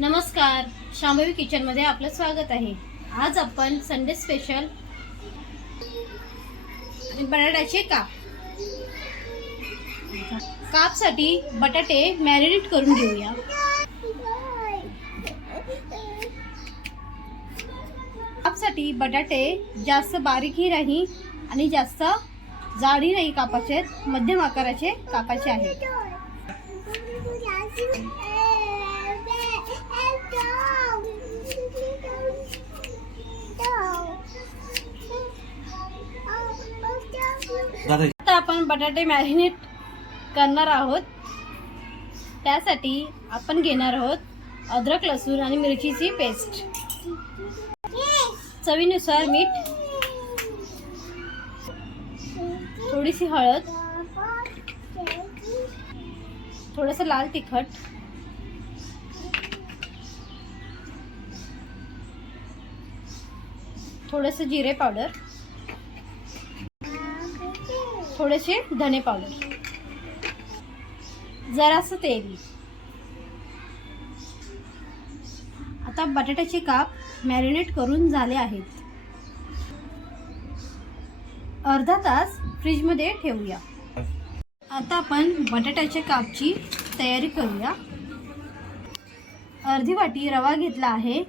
नमस्कार, शांभवी किचनमध्ये आपलं स्वागत आहे। आज आपण संडे स्पेशल बटाट्याचे कापसाठी बटाटे मॅरिनेट करून घेऊया। कापसाठी बटाटे जास्त बारीकही नाही आणि जास्त जाडही नाही कापायचे, मध्यम आकाराचे कापायचे आहेत। आता आपण बटाटे मॅरिनेट करणार आहोत। त्यासाठी आपण घेणार आहोत अद्रक, लसूण आणि मिरचीची पेस्ट, चवीनुसार मीठ, थोडीशी हळद, थोडंसं लाल तिखट, थोडंसं जिरे पावडर, थोडेसे धने पावडर, जरासं तेल। आता बटाट्याचे काप मॅरिनेट करून झाले आहेत। अर्धा तास फ्रीजमध्ये ठेवूया। आता आपण बटाट्याच्या कापची तयारी करूया। अर्धी वाटी रवा घेतला आहे,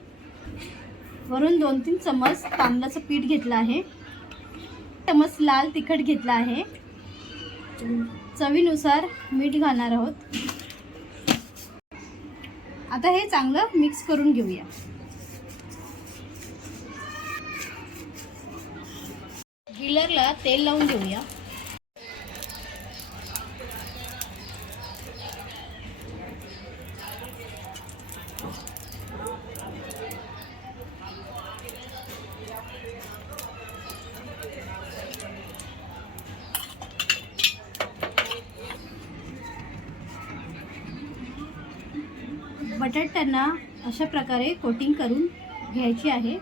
वरून 2-3 चम्मच तांदळाचं पीठ घेतलं आहे, चम्मच लाल तिखट घेतला आहे, चवीनुसार मीठ घालणार आहोत। आता हे चांगलं मिक्स करून घेऊया। ग्रिलरला तेल लावून घेऊया। बटाट्यांना अशा प्रकारे कोटिंग करून घ्यायची आहे।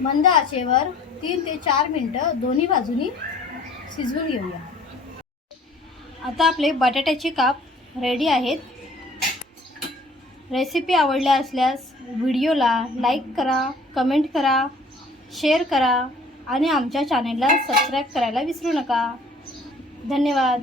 मंद आचेवर 3 ते 4 मिनिटं दोन्ही बाजूनी शिजवून घेऊया। आता आपले बटाट्याचे काप रेडी आहेत। रेसिपी आवडल्या असल्यास व्हिडिओला लाईक करा, कमेंट करा, शेअर करा आणि आमच्या चॅनेलला सबस्क्राईब करायला विसरू नका। धन्यवाद।